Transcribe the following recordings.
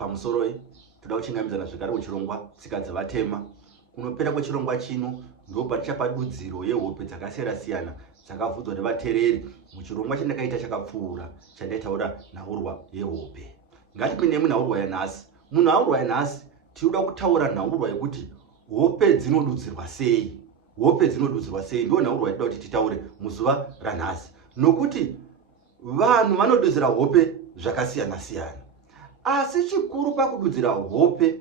pamusoro toda kuchingamidzana zvakare kuchirongwa tsika dzevatema. Kunopera kwechirongwa chino ndo patichapa dudziro yehope dzakasiyana-siyana dzakabvudzwa nevateereri muchirongwa chandakaita chakapfuura chandaitaura nhaurwa yehope. Ngatipinde munhaurwa yanhasi. Munhaurwa yanhasi tinoda kutaura nhaurwa yekuti hope dzinodudzirwa sei. Hope dzinodudzirwa sei ndio nhaurwa yatoda kuti titaure muzuva ranhasi. Nokuti vanhu vanodudzira hope zvakasiyana-siyana. Asi chikuru pakududzira hope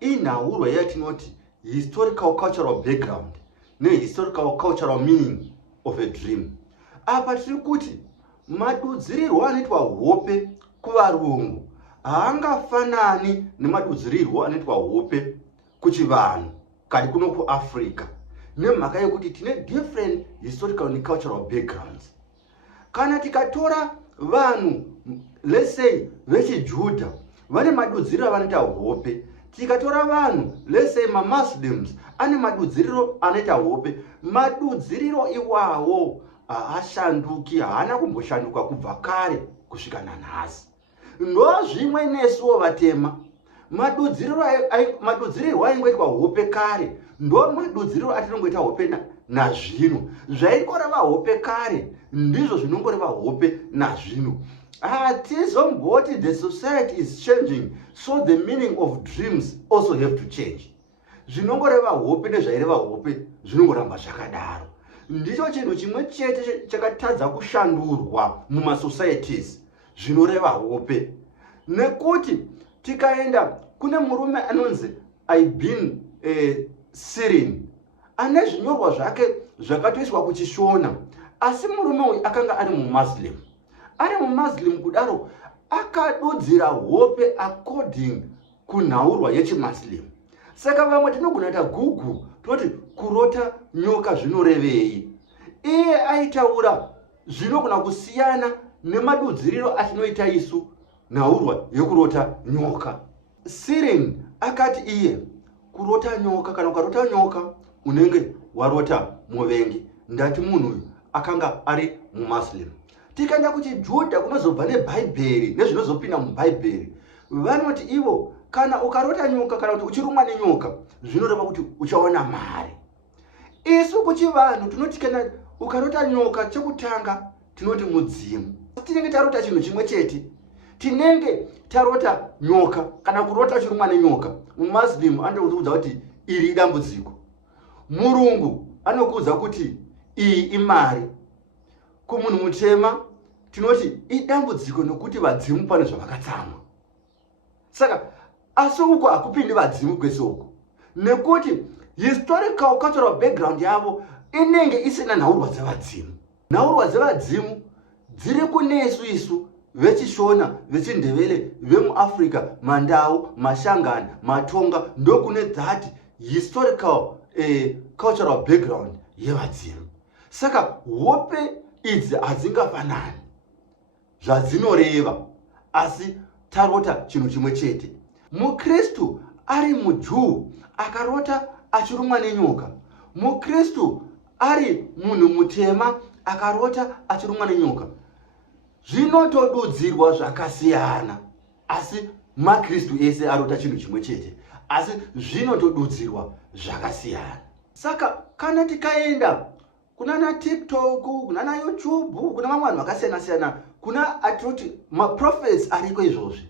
inhaurwa yatinoti historical cultural background historical cultural meaning of a dream. Apa tiri kuti madudzirirwo anoitwa hope kuvarungu haangafanani nemadudzirirwo anoitwa hope kuchivanhu kari kuno kuAfrica, nemhaka yekuti tine different historical and cultural backgrounds. Kana tikatora vanhu let's say vechiJudha vane madudziriro avanoita hope, tikatora vanhu let's say maMuslims ane madudziriro anoita hope, madudziriro iwawo haashanduki, haana kumboshanduka kubva kare kusvika nanhasi. Ndozvimwe nesuwo vatema madudzirirwo aingoitwa hope kare ndo madudziriro atinongoita hope nazvino. Zvaingoreva hope kare ndizvo zvinongoreva hope nazvino. Hatizomboti the society is changing, so the meaning of dreams also have to change. Zvinongoreva hope nezvaireva hope zvinongoramba zvakadaro. Ndicho chinhu chimwe chete chakatadza kushandurwa mumasocieties zvinoreva hope. Nekuti tikaenda kune murume anonzi Ibn Sirin ane zvinyorwa zvake zvakatoiswa kuchishona, asi murume uyu akanga ari muMuslim. Ari muMuslim kudaro akadudzira hope according kunhaurwa yechiMuslim. Saka vamwe tinogona kuita Google toti kurota nyoka zvinorevei. Iye aitaura zvinogona kusiyana nemadudziriro atinoita isu nhaurwa yekurota nyoka. Sirin akati iye kurota nyoka, kana ukarota nyoka unenge warota muvengi. Ndati munhu uyu akanga ari muMuslim. Tikaenda kuchiJudha kunozobva neBhaibheri nezvinozopinda muBhaibheri, vanoti ivo kana ukarota nyoka kana kuti uchirumwa nenyoka zvinoreva kuti uchaona mari. Isu kuchivanhu tinoti kana ukarota nyoka chekutanga tinoti mudzimu. Tinenge tarota chinhu chimwe chete. Tinenge tarota nyoka kana kurota uchirumwa nenyoka. muMuslim anokuudza kuti iri idambudziko. Murungu anokuudza kuti iyi imari. Kumunhu mutema tinoti idambudziko nokuti vadzimu pane zvavakatsamwa. Saka asi uko hakupindi vadzimu kwese uko, nekuti historical cultural background yavo inenge isina nhaurwa dzevadzimu. Nhaurwa dzevadzimu dziri kunesu isu vechishona, vechindevele, vemuAfrica, mandau, mashangani, matonga, ndokune that historical cultural background yevadzimu. Saka hope idzi hadzingafanani zvadzinoreva, asi tarota chinhu chimwe chete. Mukristu ari muJuu akarota achirumwa nenyoka, mukristu ari munhu mutema akarota achirumwa nenyoka, zvinotodudzirwa zvakasiyana, asi makristu ese arota chinhu chimwe chete, asi zvinotodudzirwa zvakasiyana. Saka kana tikaenda kunana TikTok, kunana YouTube, kuna vamwe vanhu vakasiyana-siyana, kuna atoti maprophets ariko izvozvi,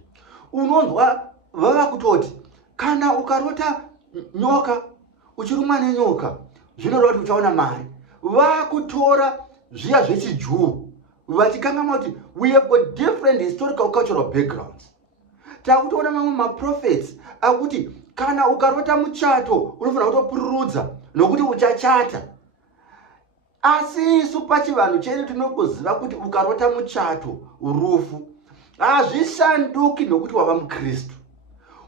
unonzwa vava kutoti kana ukarota nyoka uchirumwa nenyoka zvinoreva kuti uchaona mari. Vakutora zviya zvechiJuu vachikangama kuti we have got different historical cultural backgrounds. Takutoona mamwe maprophets akuti kana ukarota muchato unofanira kutopururudza nokuti uchachata. Asi isu pachivanhu chedu tinokuziva kuti ukarota muchato rufu hazvishanduki nokuti wava mukristu.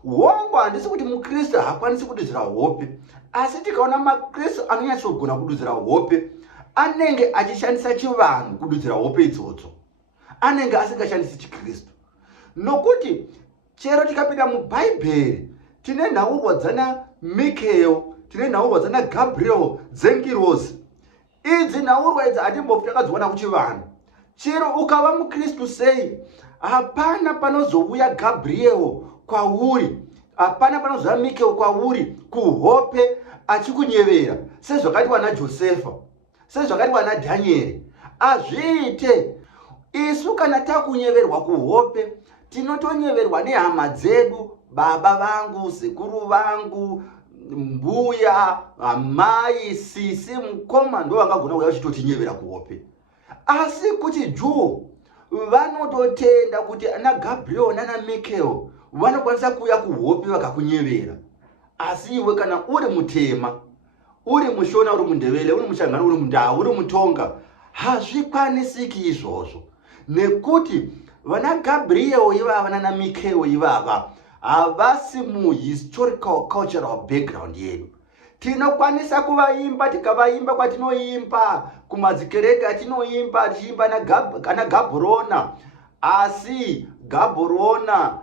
Hongu handisi kuti mukristu haakwanisi kududzira hope, asi tikaona makristu anonyatsogona kududzira hope anenge achishandisa chivanhu kududzira hope idzodzo, anenge asingashandisi chikristu. Nokuti chero tikapinda muBhaibheri tine nhaurwa dzana Mikael, tine nhaurwa dzana Gabriel, dzengirozi. Idzi nhaurwa idzi hatimbobva takadziona kuchivanhu. Chero ukava mukristu sei, hapana panozouya Gabriel kwauri, hapana panozova Mikeo kwauri kuhope achikunyevera sezvakaitwa naJosefa, sezvakaitwa naDhanieri. Azviite. Isu kana takunyeverwa kuhope, tinotonyeverwa nehama dzedu, baba vangu, sekuru vangu, mbuya, amai, sisi, mukoma, ndo vangagona kuuya vachitotinyevera kuhope. Asi kuti Juu vanototenda kuti ana Gabriel nana Mikeo vanokwanisa kuuya kuhope vakakunyevera. Asi iwe kana uri mutema, uri mushona, uri mundevele, uri mushangano, uri mundau, uri mutonga, hazvikwanisiki izvozvo. Nekuti vana Gabriel ivava nana Mikeo ivava havasi muhistorical cultural background yedu. Tinokwanisa kuvaimba, tikavaimba kwatinoimba kumadzikereke atinoimba tichiimba kana Gaborona, asi Gaborona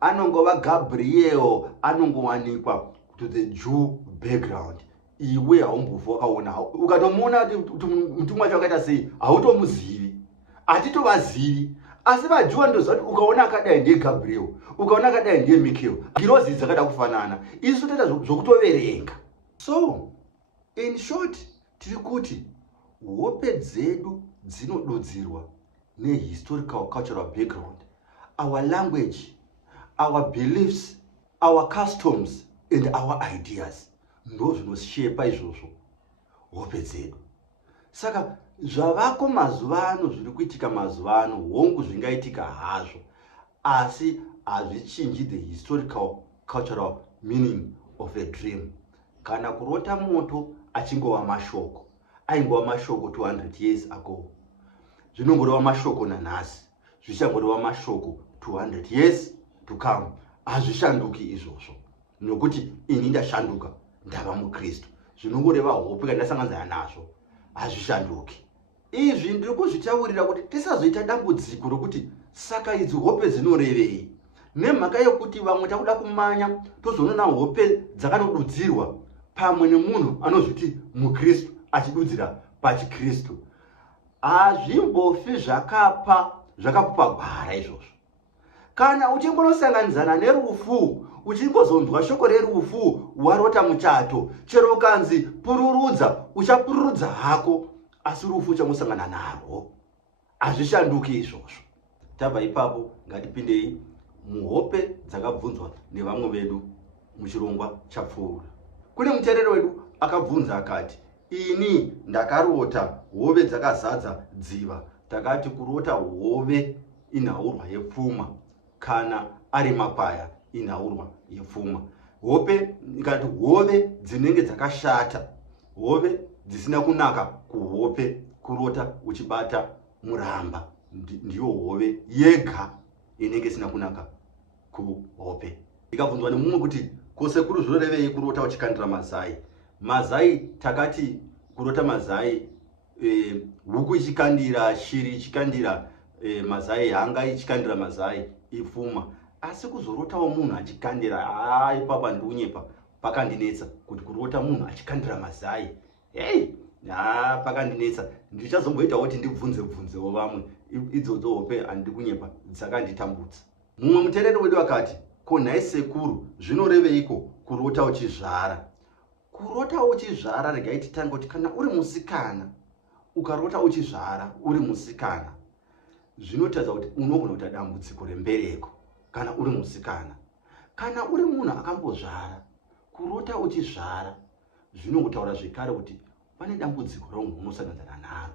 anongova Gabriel anongowanikwa to the Jew background. Iwe haumbofa wakaona, ukatomuona kuti mutumwa wacho wakaita sei hautomuzivi, hatitovazivi. Asi vaJudha ndozvati ukaona akadai ndiye Gabriel, ukaona akadai ndiye Mikeo, girozi dzakada kufanana. Isu toita zvokutoverenga. So in short, tiri kuti hope dzedu dzinodudzirwa nehistorical cultural background, our language, our beliefs, our customs and our ideas. Ndo zvinoshepa izvozvo hope dzedu. Saka zvavako mazuvano, zviri kuitika mazuvano, hongu zvingaitika hazvo, asi hazvichinji the historical cultural meaning of a dream. Kana kurota moto achingova mashoko, aingova mashoko 200 years ago, zvinongoreva mashoko nanhasi, zvichangoreva mashoko 200 years to come. Hazvishanduki izvozvo, nokuti ini ndashanduka ndava muKristu. Zvinongoreva hope kana ndasanganzana nazvo, hazvishanduki. Izvi ndiri kuzvitaurira kuti tisazoita dambudziko rokuti saka idzi hope dzinorevei, nemhaka yokuti vamwe takuda kumanya tozoona hope dzakanodudzirwa pamwe nemunhu anozviti muKristu achidudzira pachiKristu. Hazvimbofi zvakakupa gwara izvozvo. Kana uchingonosanganidzana nerufu, uchingozonzwa shoko rerufu, warota muchato, chero ukanzi pururudza, uchapururudza hako, asi rufu uchangosangana narwo. Hazvishanduki izvozvo. Tabva ipapo ngatipindei muhope dzakabvunzwa nevamwe vedu muchirongwa chapfuura. Kune muteereri wedu akabvunza akati, ini ndakarota hove dzakazadza dziva. Takati kurota hove inhaurwa yepfuma, kana ari makwaya inhaurwa yepfuma. Hope ikati hove dzinenge dzakashata, hove dzisina kunaka kuhope, kurota uchibata muramba, ndiyo hove yega inenge isina kunaka kuhope. Ikabvunzwa nemumwe kuti kosekuru zvinorevei kurota uchikandira mazai. Mazai takati kurota mazai, huku ichikandira, shiri ichikandira mazai, hanga ichikandira mazai ipfuma. Asi kuzorotawo munhu achikandira, ipapa ndiunyepa, pakandinetsa kuti kurota munhu achikandira mazai. Pakandinetsa. Ndichazomboitawo kuti ndibvunzewo vamwe, idzodzo hope handidi kunyepa dzakanditambudza. Mumwe muteereri wedu akati, ko nhai sekuru zvinoreveiko kurota uchizvara? Kurota uchizvara, regai titange kuti kana uri musikana, ukarota uchizvara uri musikana, zvinotaridza kuti unogona kuita dambudziko rembereko kana uri musikana. Kana uri munhu akambozvara, kurota uchizvara zvinongotaura zvekare kuti pane dambudziko raunosangana naro,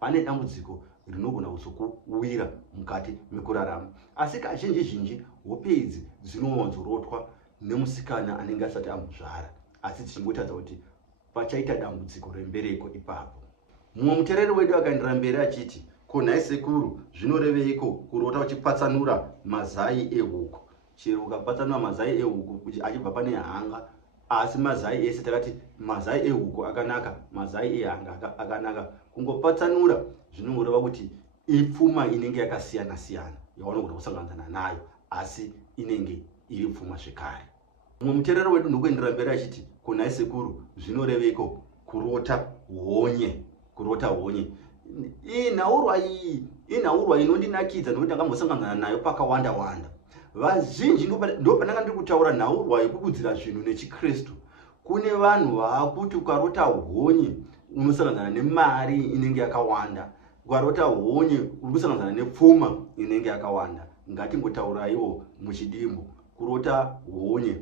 pane dambudziko rinogona kuzokuwira mukati mekurarama. Asi kazhinji hope idzi dzinowanzorotwa nemusikana anenge asati ambozvara, asi tichingotaridza kuti pachaita dambudziko rembereko ipapo. Mumwe muteereri wedu akaendera mberi achiti, ko nhai sekuru zvinoreveiko kurota uchipatsanura mazai ehuku? Chero ukapatsanura mazai ehuku achibva pane hanga, asi mazai ese takati mazai ehuku akanaka, mazai ehanga akanaka. Kungopatsanura zvinongoreva kuti ipfuma inenge yakasiyana siyana yaunogona kusanganana nayo, asi inenge iri pfuma zvekare. Mumwe muteereri wedu ndokuendera mberi achiti, ko nhai sekuru zvinoreveiko kurota honye? Kurota honye inhaurwa inondinakidza nokuti ndakambosanganana nayo pakawanda wanda. vazhinji ndo pandanga ndiri kutaura nhaurwa yekududzira zvinhu nechikristu. Kune vanhu vaakuti ukarota honye unosanganisana nemari inenge yakawanda, ukarota honye uri kusanganisana nepfuma inenge yakawanda. Ngatingotauraiwo muchidimbo, kurota honye,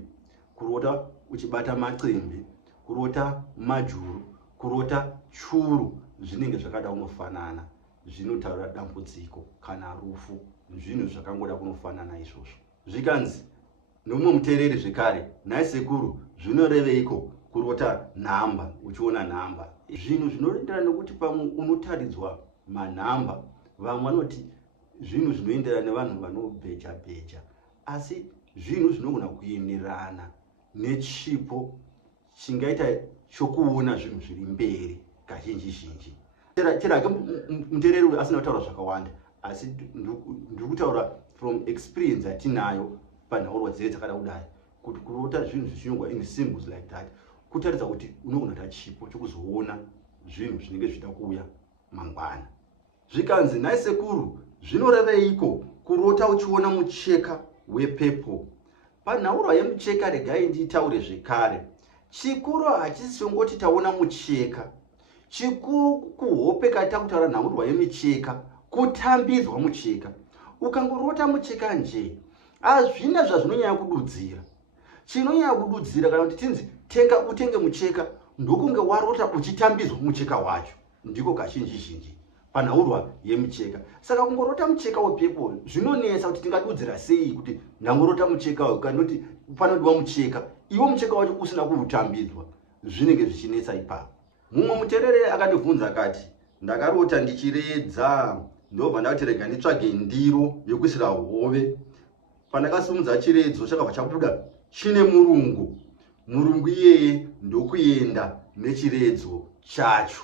kurota uchibata macembe, kurota majuru, kurota churu, zvinenge zvakada kunofanana, zvinotaura dambudziko kana rufu, zvinhu zvakangoda kunofanana izvozvo. Zvikanzi nomumwe muteereri zvekare, nhai sekuru, zvinoreveiko kurota nhamba, uchiona nhamba? Zvinhu zvinoenderana nokuti pamwe unotaridzwa manhamba, vamwe vanoti zvinhu zvinoenderana nevanhu vanobheja bheja, asi zvinhu zvinogona kuenderana nechipo chingaita chokuona zvinhu zviri mberi kazhinji zhinji. Chirake muteereri uyu asina kutaura zvakawanda, asi ndiri kutaura from experience yatinayo panhaurwa dzedu dzakada kudai, kuti kurota zvinhu zvichinyorwa in symbols like that kutaridza kuti unogona kuita chipo chokuzoona zvinhu zvinenge zvichida kuuya mangwana. Zvikanzi nhai sekuru, zvinoreveiko kurota uchiona mucheka wepepo? Panhaurwa yemucheka regai ndiitaure zvekare. Chikuru hachisi chongoti taona mucheka, chikuru kuhope kaita kutaura nhaurwa yemicheka, kutambidzwa mucheka. Ukangorota mucheka nje, hazvina zvazvinonyanya kududzira. Chinonyanya kududzira kana kuti tinzi utenge mucheka, ndokunge warota uchitambidzwa mucheka wacho, ndiko kazhinji zhinji panhaurwa yemucheka. Saka kungorota mucheka wepepo zvinonetsa kuti tingadudzira sei kuti ndangorota mucheka wayo, kana kuti panodiwa mucheka, iwo mucheka wacho usina kuutambidzwa, zvinenge zvichinetsa ipapo. Mumwe muteereri akandibvunza akati, ndakarota ndichiredza, ndobva ndakati rega nditsvage ndiro yokuisira hove. Pandakasimudza chiredzo chakabva chabuda chine murungu. Murungu iyeye ndokuenda nechiredzo chacho.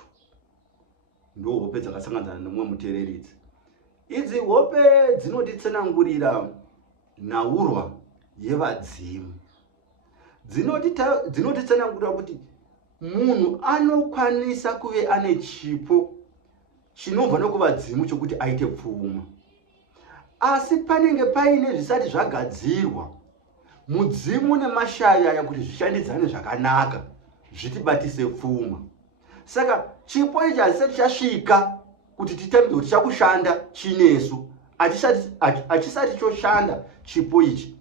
Ndo hope dzakasanganisana nemumwe muteereri idzi. Idzi hope dzinotitsanangurira nhaurwa yevadzimu. Dzinotitsanangurira kuti munhu anokwanisa kuve ane chipo chinobva nokuvadzimu chokuti aite pfuma, asi panenge paine zvisati zvagadzirwa mudzimu nemashaya kuti zvishandidzane zvakanaka zvitibatise pfuma. Saka chipo ichi hazisati chasvika kuti titambidzwe kuti chakushanda chinesu, achisati choshanda chipo ichi.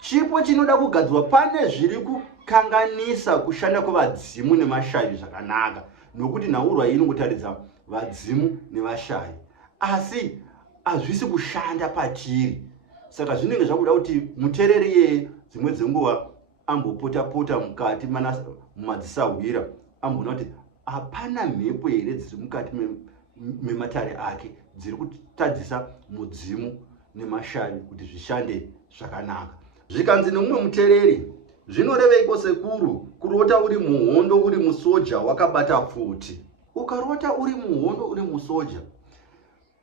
Chipo chinoda kugadzirwa pane zviri kukanganisa kushanda kwevadzimu nemashayi zvakanaka, nokuti nhaurwa iyi inongotaridza vadzimu nevashayi, asi hazvisi kushanda patiri. Saka zvinenge zvakuda kuti muteereri iyeye dzimwe dzenguva ambopota mukati mumadzisahwira, amboona kuti hapana mhepo here dziri mukati mematare ake dziri kutadzisa mudzimu nemashayi kuti zvishande zvakanaka. Zvikanzi nemumwe muteereri, zvinoreveiko sekuru kurota uri muhondo uri musoja wakabata pfuti? Ukarota uri muhondo uri musoja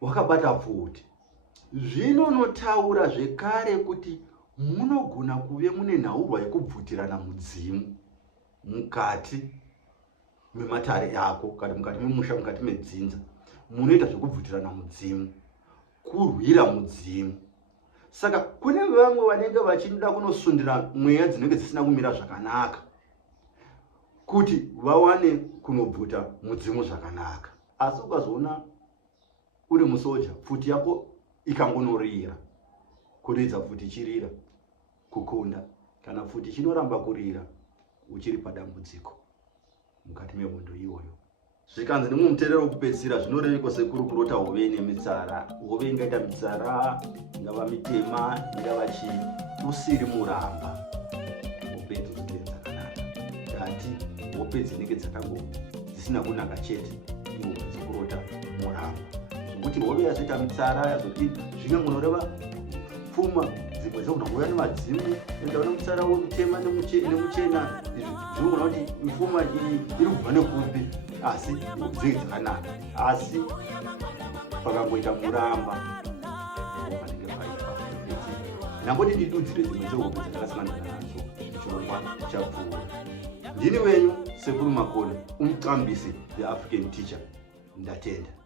wakabata pfuti, zvinonotaura zvekare kuti munogona kuve mune nhaurwa yekubvutirana mudzimu mukati mematare ako, kana mukati memusha, mukati medzinza, munoita zvekubvutirana mudzimu, kurwira mudzimu. Saka kune vamwe vanenge vachida kunosundira mweya dzinenge dzisina kumira zvakanaka kuti vawane kunobvuta mudzimu zvakanaka. Asi ukazoona uri musoja, pfuti yako ikangonorira, kuridza pfuti ichirira, kukunda, kana pfuti chinoramba kurira, uchiri padambudziko mukati mehondo iyoyo. Zvikanzi nemumwe muteereri wokupedzisira, zvinoreveiko sekuru kurota hove ine mitsara? Hove ingaita mitsara, ingava mitema, ingava chii, usiri muramba. Hope dzinenge dzakanaka. Ngati hope dzinenge dzisina kunaka chete, iwo dzokurota muramba. Zvokuti hove yazoita mitsara, yazoti zvingangonoreva pfuma, dzimwe dzinogona nemadzimu, inotaura mutsara womutema nemuchena, zvinogona kuti pfuma iyi iri kubva nekupi, asi dzinenge dzakanaka. Asi pakangoita muramba, panenge paipa. Ndangoti ndidudzire dzimwe dzehope dzakasanganisana nadzo chirongwa chapfuura. Ndini wenyu Sekuru Makone, umqambisi, the African teacher. Ndatenda.